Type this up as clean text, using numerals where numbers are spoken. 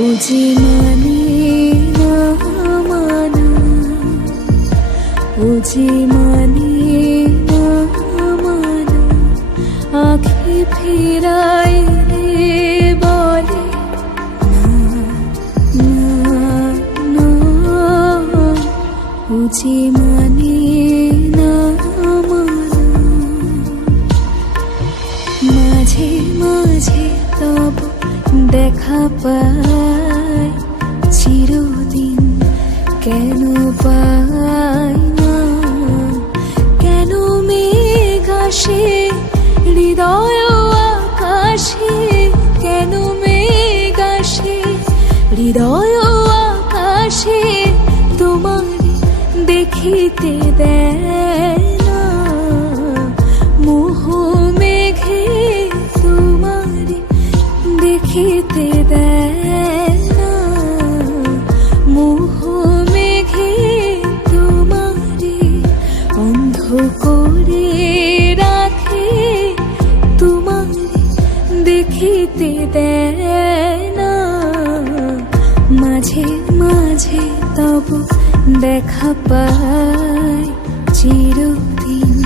ও যে মানে না মানা, ও যে মানে না মানা, আঁখি ফিরাইলে বলে না না না, ও যে মানে না মানা। মাঝে মাঝে তব দেখা পাই, চিরদিন কেন পাই না? কেন মেঘ আসে হৃদয় আকাশে, কেন মেঘ আসে হৃদয় আকাশে, তোমার দেখিতে দেয় না? মোহ মেঘে তোমার দেখিতে দেয় না, মোহ মেঘে তোমারে অন্ধ করে রাখে, তোমারে দেখিতে দেয় না। মাঝে মাঝে তব দেখা পাই, চিরদিন